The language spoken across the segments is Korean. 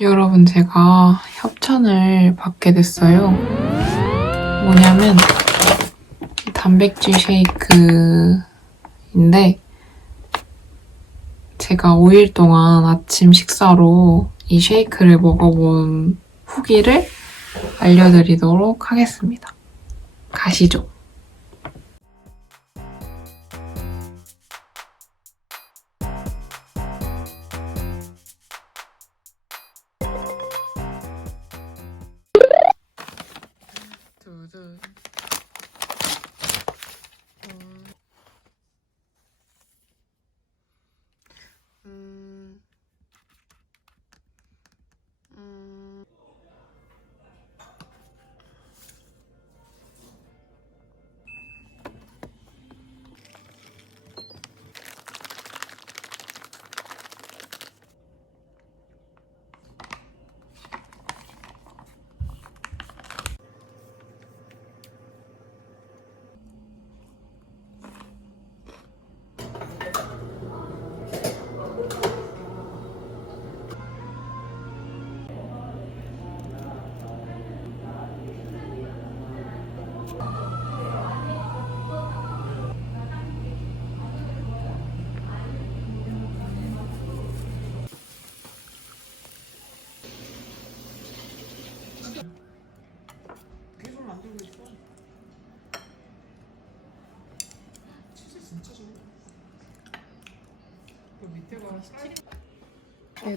여러분, 제가 협찬을 받게 됐어요. 뭐냐면 단백질 쉐이크인데 제가 5일 동안 아침 식사로 이 쉐이크를 먹어본 후기를 알려드리도록 하겠습니다. 가시죠.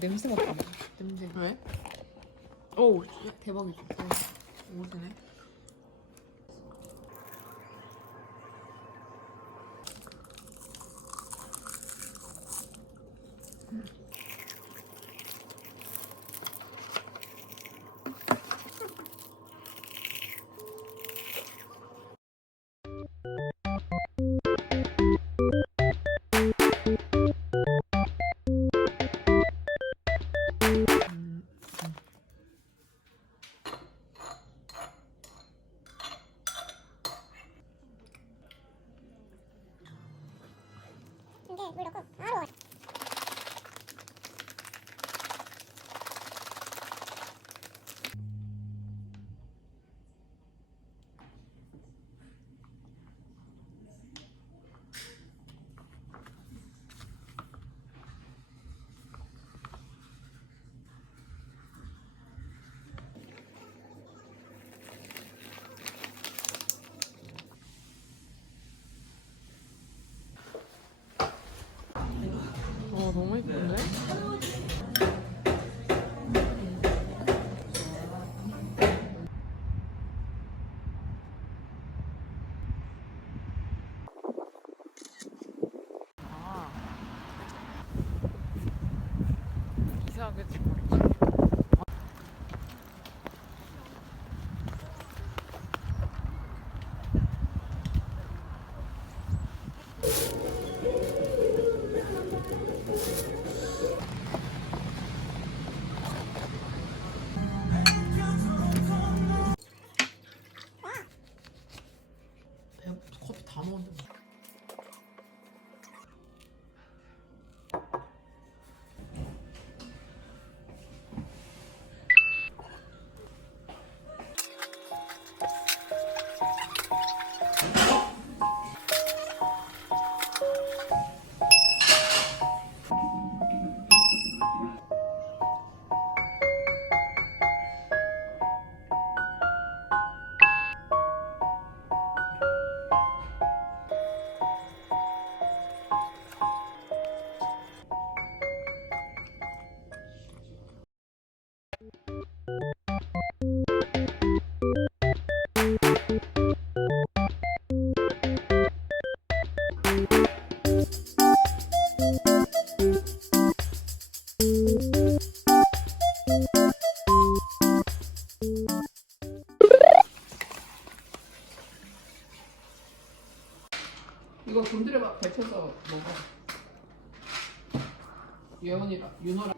냄새가 나. 냄새. 왜? 오, 대박이죠. 오지네. 물 넣고 바로 너무 예쁜데? 이상하게 찍고 커피 다 먹었는데. 이거 곤드레 막 데쳐서 먹어. 예원이가 윤호랑.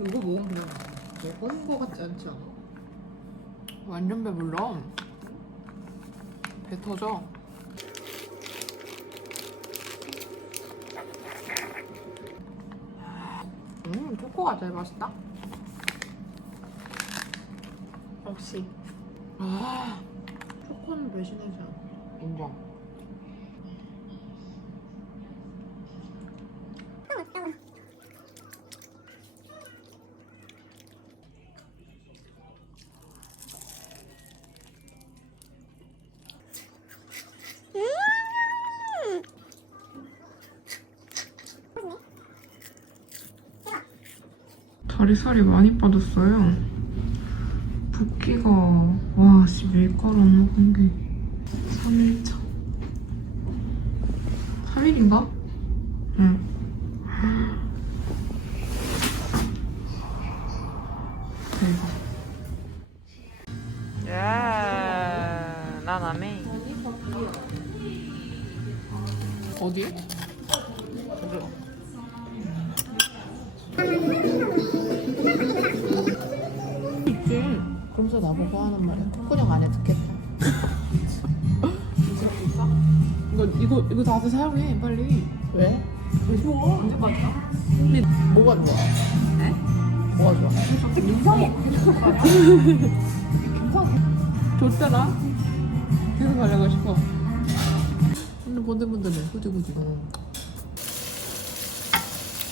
이거 먹으면 그냥 먹은 거 같지 않지 않아? 완전 배불러. 배 터져. 초코가 제일 맛있다. 역시. 초코는 배신하지 않아. 인정. 다리 살이 많이 빠졌어요. 붓기가 와 씨 밀가루 안 먹은 게 3일차. 3일인가? 응. 대박. 야, 난 안 해. 어디? 있지. 그러면서 나보고 하는 말이야. 턱근육 안에 듣겠다. 이거 다들 사용해 빨리. 왜? 왜 좋아? 언제 봤다? 근데 뭐가 좋아? 에? 뭐가 좋아? 민성이. 좋잖아. 계속 가려고 싶어. 근데 뭔데 후지후지.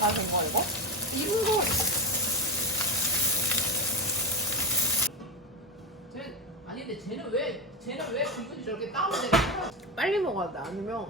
나 된거 이거? 이런 거. 아니 근데 쟤는 왜 기분이 저렇게 다운돼? 빨리 먹어야 돼. 아니면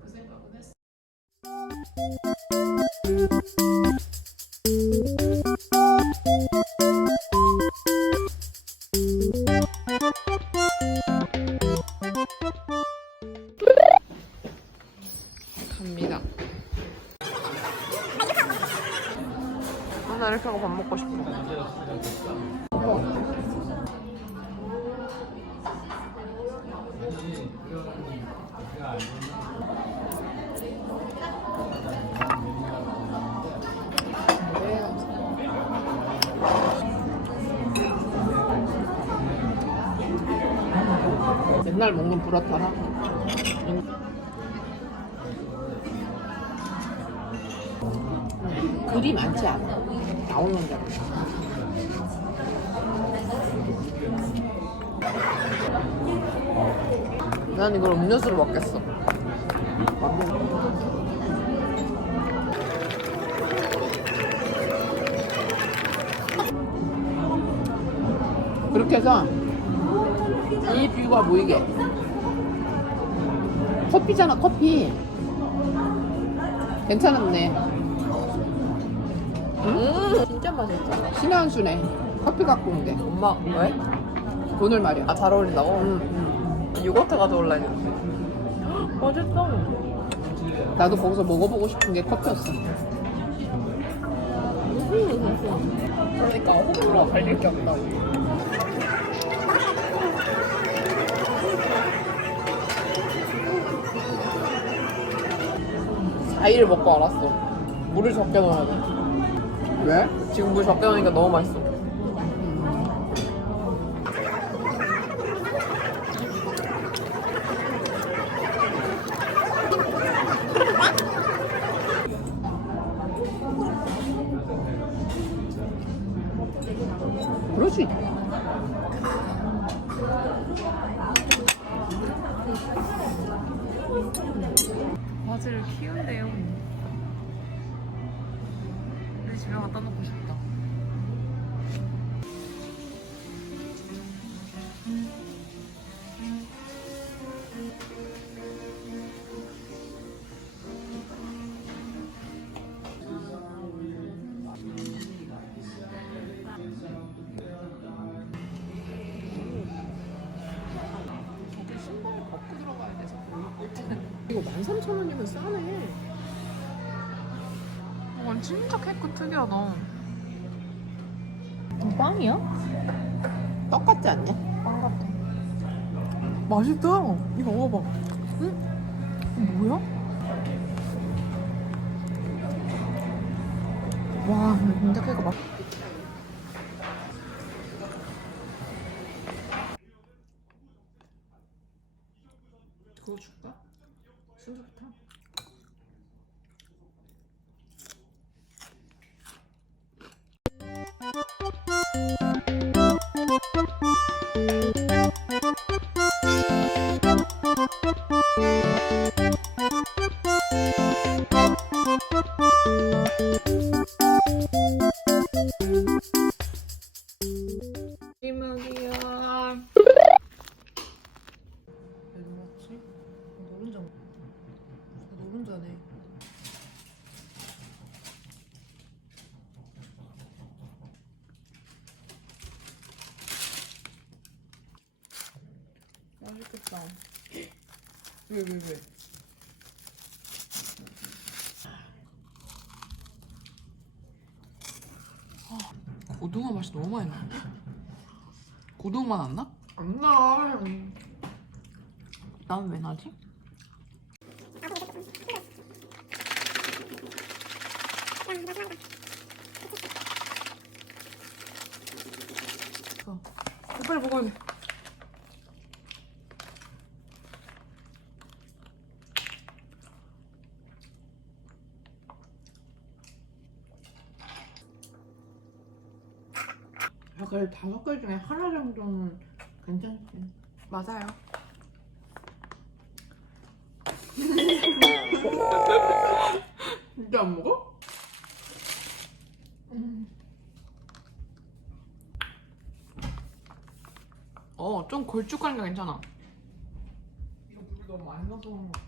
그 생각은 했어. 갑니다. 나 이렇게 하고 밥 먹고 싶어. 옛날 먹는 브라타랑 그리 많지 않아. 나오는 대로. 난 이걸 음료수로 먹겠어. 이렇게 해서 이 뷰가 보이게. 커피잖아, 커피. 괜찮았네. 진짜 맛있다. 신의 한 수네. 커피 갖고 온 게. 엄마 왜? 돈을 말이야. 아 잘 어울린다고? 응. 요거트 가져올라 했는데. 맛있다. 나도 거기서 먹어보고 싶은 게 커피였어. 그러니까 호불호가 갈릴 게 없다고. 4일 먹고 알았어. 물을 적게 넣어야 돼. 왜? 지금 물 적게 넣으니까 너무 맛있어. 그럴 수 있다. 바지를 키운대요. 우리 집에 갖다 놓고 싶다. 저기 신발 벗고 들어가야 돼서. 이거 13,000원이면 싸네. 이건 진짜 케이크 특이하다. 빵이야? 떡 같지 않냐? 빵 같아. 맛있다. 이거 먹어봐. 응? 이거 뭐야? 와, 근데 진짜 케이크 맛. 그거 줄까? 순두부탕? 이만이야. 왜 놀았지? 노른자네. 맛있겠다. 왜? 고등어 맛이 너무 많이 나는데? 고등어 맛 안 나? 안 나. 난 왜 나지? 빨리 먹어야 돼. 그래, 5개 중에 하나 정도는 괜찮지. 맞아요. 진짜 안 먹어? 좀 걸쭉하니까 괜찮아. 이거 물을 너무 많이 넣어서 그런 거.